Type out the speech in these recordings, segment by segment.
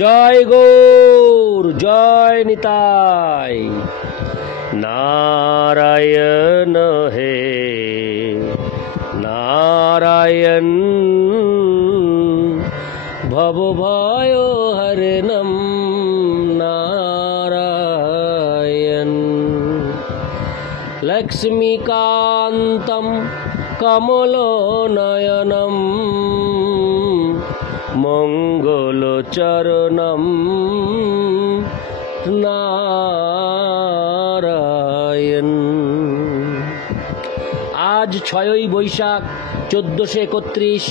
জয় গৌর, জয় নিতাই। নারায়ণ হে নারায়ণ, ভব ভয় হরণম নারায়ণ। লক্ষ্মীকান্তম কমলনয়নম মঙ্গলচরণম নারায়ণ। আজ 6ই বৈশাখ 1431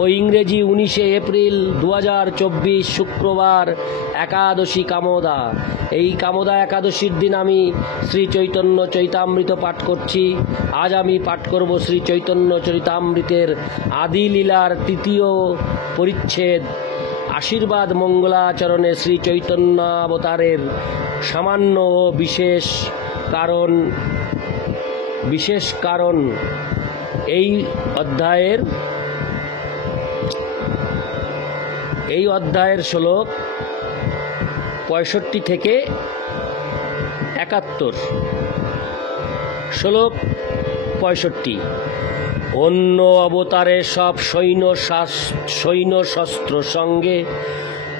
ও ইংরেজি 19শে এপ্রিল 2024 শুক্রবার, একাদশী কামোদা। এই কামোদা একাদশীর দিন আমি শ্রী চৈতন্য চরিতামৃত পাঠ করছি। আজ আমি পাঠ করব শ্রী চৈতন্য চরিতামৃতের আদি লীলার 3য় পরিচ্ছেদ, আশীর্বাদ মঙ্গলাচরণে শ্রী চৈতন্য অবতারের সামান্য ও বিশেষ কারণ। এই অধ্যায়ের শ্লোক 65 থেকে 71। শ্লোক 65। অন্য অবতারে সব সৈন্য শস্ত্র সঙ্গে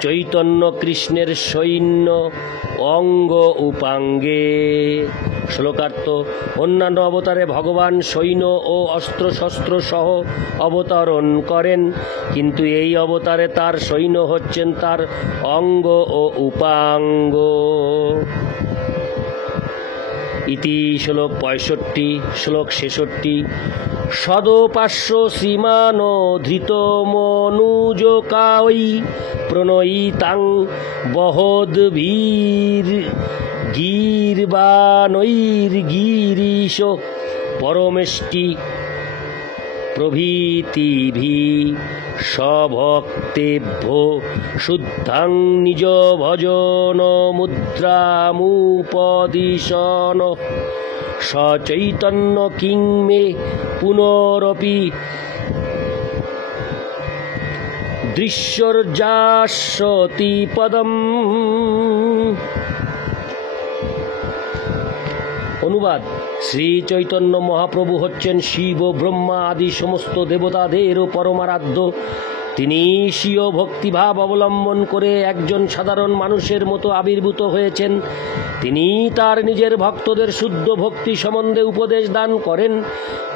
চৈতন্য কৃষ্ণের সৈন্য অঙ্গ উপাঙ্গে। শ্লোকার্থ: অন্যান্য অবতারে ভগবান সৈন্য ও অস্ত্রশস্ত্র সহ অবতরণ করেন, কিন্তু এই অবতারে তার সৈন্য হচ্ছেন তার অঙ্গ ও উপাঙ্গ। ইতি শ্লোক 65। শ্লোক 66। সদোপাস্য শ্রীমান ধৃত মনুজকাই প্রণয়িতাং বহদ্ভীর গীর্বাণৈর্গিরিশ পরমেষ্টি প্রভৃতিভি সভক্তেভ্য শুদ্ধাং নিজ ভজন মুদ্রামুপদিশন সচৈতন্য কিং মে পুনরপি দৃশ্যর্যাসতি পদম। অনুবাদ: শ্রী চৈতন্য মহাপ্রভু হচ্ছেন শিব, ব্রহ্মা আদি সমস্ত দেবতাদেরও পরমারাধ্য। তিনি স্বীয় ভক্তিভাব অবলম্বন করে একজন সাধারণ মানুষের মতো আবির্ভূত হয়েছেন। তিনি তার নিজের ভক্তদের শুদ্ধ ভক্তি সম্বন্ধে উপদেশ দান করেন।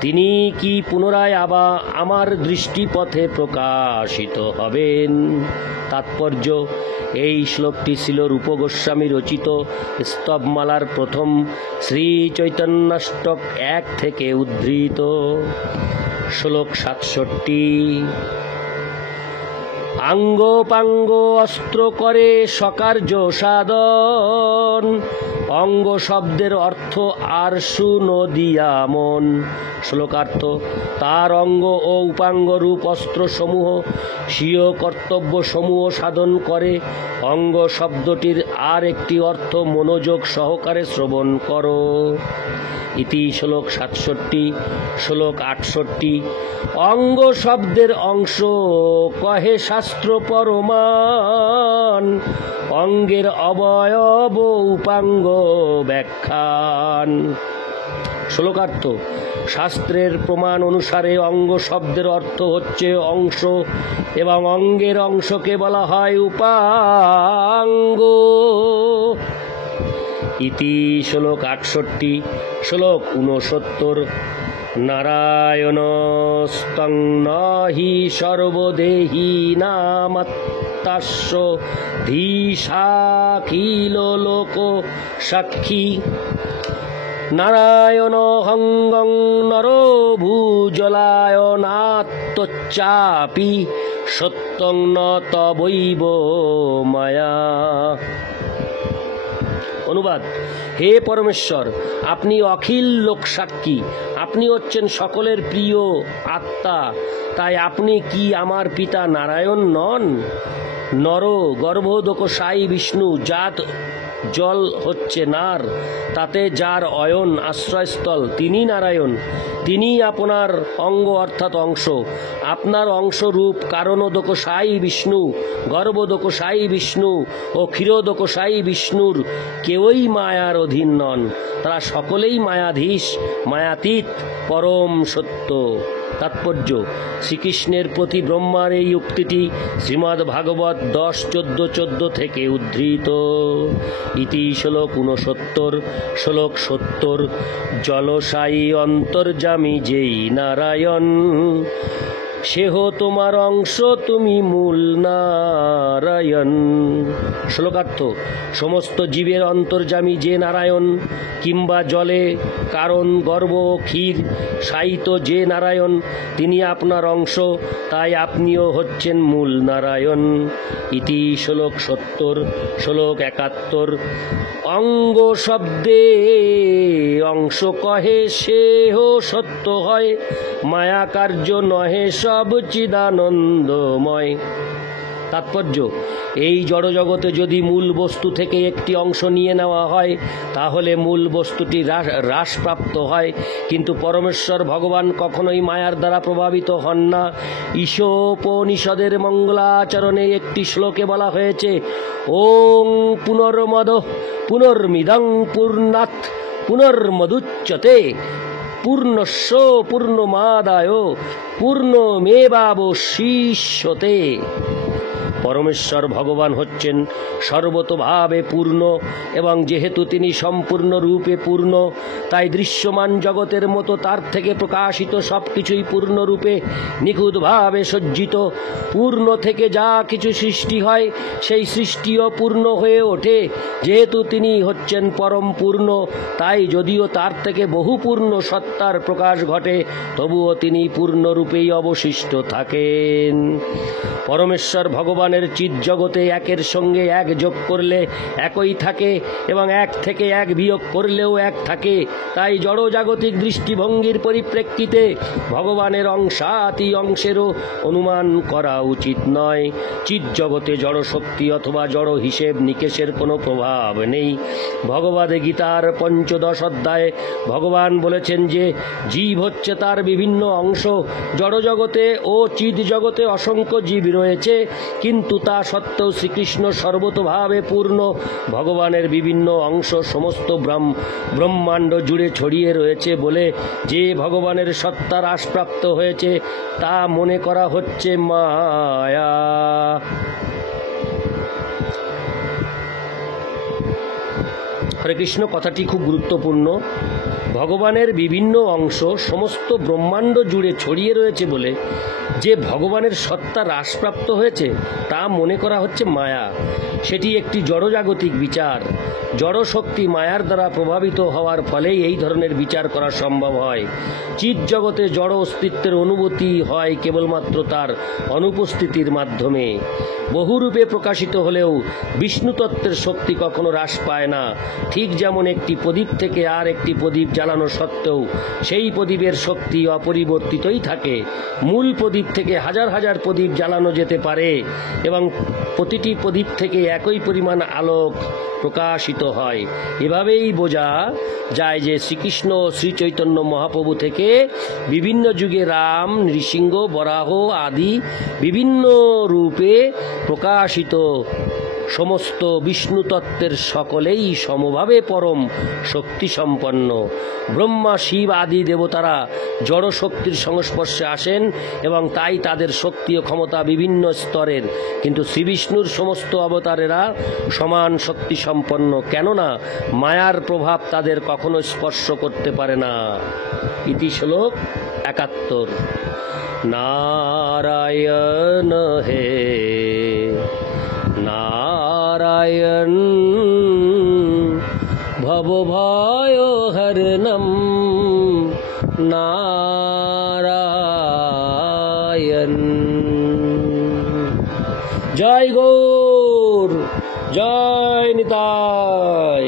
তিনি কি পুনরায় আমার দৃষ্টিপথে প্রকাশিত হবেন? তাৎপর্য: এই শ্লোকটি ছিল রূপ গোস্বামী রচিত স্তবমালার প্রথম শ্রী চৈতন্যাষ্টক 1 থেকে উদ্ধৃত। শ্লোক 67। আঙ্গোপাঙ্গ অস্ত্র করে সকার্য সাধন। অঙ্গ শব্দের অর্থ আরশু নদিয়া মন। শ্লোকার্থ: তার অঙ্গ ও উপাঙ্গ রূপ অস্ত্র সমূহ স্বীয় কর্তব্য সমূহ সাধন করে। অঙ্গ শব্দটির আর একটি অর্থ মনোযোগ সহকারে শ্রবণ করো। ইতি শ্লোক 67। শ্লোক 68। অঙ্গ শব্দের অংশ কহে শাস্ত্র পরমান। অঙ্গের অবয়ব উপাঙ্গ ব্যাখ্যান। শ্লোকার্থ: শাস্ত্রের প্রমাণ অনুসারে অঙ্গ শব্দের অর্থ হচ্ছে অংশ, এবং অঙ্গের অংশকে বলা হয় উপাঙ্গ। ইতি শ্লোক 68। শ্লোক 69। নারায়ণস্তং নাহি সর্বদেহী নামাত্মাস্য ধীশাখিল লোক সাক্ষী। নারায়ণ হঙ্গং নরো ভূজলায়নাত্মচাপি সত্যং ন তবৈব মায়া। অনুবাদ: হে পরমেশ্বর, আপনি অখিল লোক সাক্ষী, আপনি হচ্ছেন সকলের প্রিয় আত্মা, তাই আপনি কি আমার পিতা নারায়ণ নন? নর গর্ভোদক সাই বিষ্ণু জাত জল হচ্ছে নার, তাতে যার অয়ন আশ্রয়স্থল তিনি নারায়ণ, তিনি আপনার অঙ্গ অর্থাৎ অংশ। আপনার অংশরূপ কারণোদকশায়ী বিষ্ণু, গর্ভোদকশায়ী বিষ্ণু ও ক্ষীরোদকশায়ী বিষ্ণুর কেউই মায়ার অধীন নন, তারা সকলেই মায়াধীশ, মায়াতীত, পরম সত্য। তাৎপর্য: শ্রীকৃষ্ণের প্রতি ব্রহ্মার এই উক্তিটি শ্রীমদ্ ভাগবত 10:14 থেকে উদ্ধৃত। ইতি শ্লোক 69, শ্লোক 70। জলসায়ী অন্তর্যামী যেই নারায়ণ, সেহ তোমার অংশ তুমি মূল নারায়ণ। শ্লোকার্থ: সমস্ত জীবের অন্তর্যামী যে নারায়ণ, কিংবা জলে কারণ গর্ভ ক্ষীর শায়িত যে নারায়ণ, তিনি আপনার অংশ, তাই আপনিও হচ্ছেন মূল নারায়ণ। ইতি শ্লোক 70, শ্লোক 71। অঙ্গ শব্দে অংশ কহে, সেহ সত্য হয়, মায়া কার্য নহে সব চিদানন্দময়। তাৎপর্য: এই জড়জগতে যদি মূল বস্তু থেকে একটি অংশ নিয়ে নেওয়া হয় তাহলে মূল বস্তুটি হ্রাসপ্রাপ্ত হয়, কিন্তু পরমেশ্বর ভগবান কখনোই মায়ার দ্বারা প্রভাবিত হন না। ঈশোপনিষদের মঙ্গলাচরণে একটি শ্লোকে বলা হয়েছে, ওং পুনর্মদঃ পুনর্মিদং পূর্ণাৎ পুনর্মদুচ্যতে পূর্ণস্য পূর্ণমাদায় পূর্ণমেবাবশিষ্যতে। পরমেশ্বর ভগবান হচ্ছেন সর্বতোভাবে পূর্ণ, এবং যেহেতু তিনি সম্পূর্ণ রূপে পূর্ণ, তাই দৃশ্যমান জগতের মতো তার থেকে প্রকাশিত সব কিছুই পূর্ণরূপে নিখুঁতভাবে সজ্জিত। পূর্ণ থেকে যা কিছু সৃষ্টি হয় সেই সৃষ্টিও পূর্ণ হয়ে ওঠে। যেহেতু তিনি হচ্ছেন পরম পূর্ণ, তাই যদিও তার থেকে বহু পূর্ণ সত্তার প্রকাশ ঘটে, তবুও তিনি পূর্ণরূপেই অবশিষ্ট থাকেন। পরমেশ্বর ভগবানের চিৎ জগতে একের সঙ্গে এক যোগ করলে একই থাকে, এবং এক থেকে এক বিয়োগ করলেও এক থাকে। তাই জড়জাগতিক দৃষ্টিভঙ্গির পরিপ্রেক্ষিতে ভগবানের অংশাতি অংশেরও অনুমান করা উচিত নয়। চিৎ জগতে জড় শক্তি অথবা জড় হিসেব নিকেশের কোনো প্রভাব নেই। ভগবদ গীতার 15 অধ্যায়ে ভগবান বলেছেন যে জীব হচ্ছে তার বিভিন্ন অংশ। জড়জগতে ও চিৎ জগতে অসংখ্য জীব রয়েছে, কিন্তু তা সত্ত্বেও শ্রীকৃষ্ণ সর্বতোভাবে পূর্ণ। ভগবানের বিভিন্ন অংশ সমস্ত ব্রহ্মাণ্ড জুড়ে ছড়িয়ে রয়েছে বলে যে ভগবানের সত্তা হ্রাসপ্রাপ্ত হয়েছে তা মনে করা হচ্ছে মায়া। হরে কৃষ্ণ। কথাটি খুব গুরুত্বপূর্ণ। ভগবানের বিভিন্ন অংশ সমস্ত ব্রহ্মাণ্ড জুড়ে ছড়িয়ে রয়েছে বলে যে ভগবানের সত্তা হ্রাসপ্রাপ্ত হয়েছে তা মনে করা হচ্ছে মায়া। সেটি একটি জড়জাগতিক বিচার। জড় শক্তি মায়ার দ্বারা প্রভাবিত হওয়ার ফলেই এই ধরনের বিচার করা সম্ভব হয়। চিৎ জগতে জড় অস্তিত্বের অনুভূতি হয় কেবলমাত্র তার অনুপস্থিতির মাধ্যমে। বহুরূপে প্রকাশিত হলেও বিষ্ণু তত্ত্বের শক্তি কখনো হ্রাস পায় না। ঠিক যেমন একটি প্রদীপ থেকে আর একটি প্রদীপ জ্বালানো সত্ত্বেও সেই প্রদীপের শক্তি অপরিবর্তিতই থাকে। মূল প্রদীপ থেকে হাজার হাজার প্রদীপ জ্বালানো যেতে পারে এবং প্রতিটি প্রদীপ থেকে একই পরিমাণ আলোক প্রকাশিত হয়। এভাবেই বোঝা যায় যে শ্রীকৃষ্ণ ও শ্রী চৈতন্য মহাপ্রভু থেকে বিভিন্ন যুগে রাম, নৃসিংহ, বরাহ আদি বিভিন্ন রূপে প্রকাশিত সমস্ত বিষ্ণু তত্ত্বের সকলেই সমভাবে পরম শক্তি সম্পন্ন। ব্রহ্মা, শিব আদি দেবতারা জড় শক্তির সংস্পর্শে আসেন এবং তাই তাদের শক্তি ও ক্ষমতা বিভিন্ন স্তরের, কিন্তু শ্রীবিষ্ণুর সমস্ত অবতারেরা সমান শক্তি সম্পন্ন, কেননা মায়ার প্রভাব তাদের কখনো স্পর্শ করতে পারে না। ইতি শ্লোক 71। নারায়ণ হে নারায়ণ ভবভয় হরণম নারায়ণ। জয় গৌর, জয় নিতাই।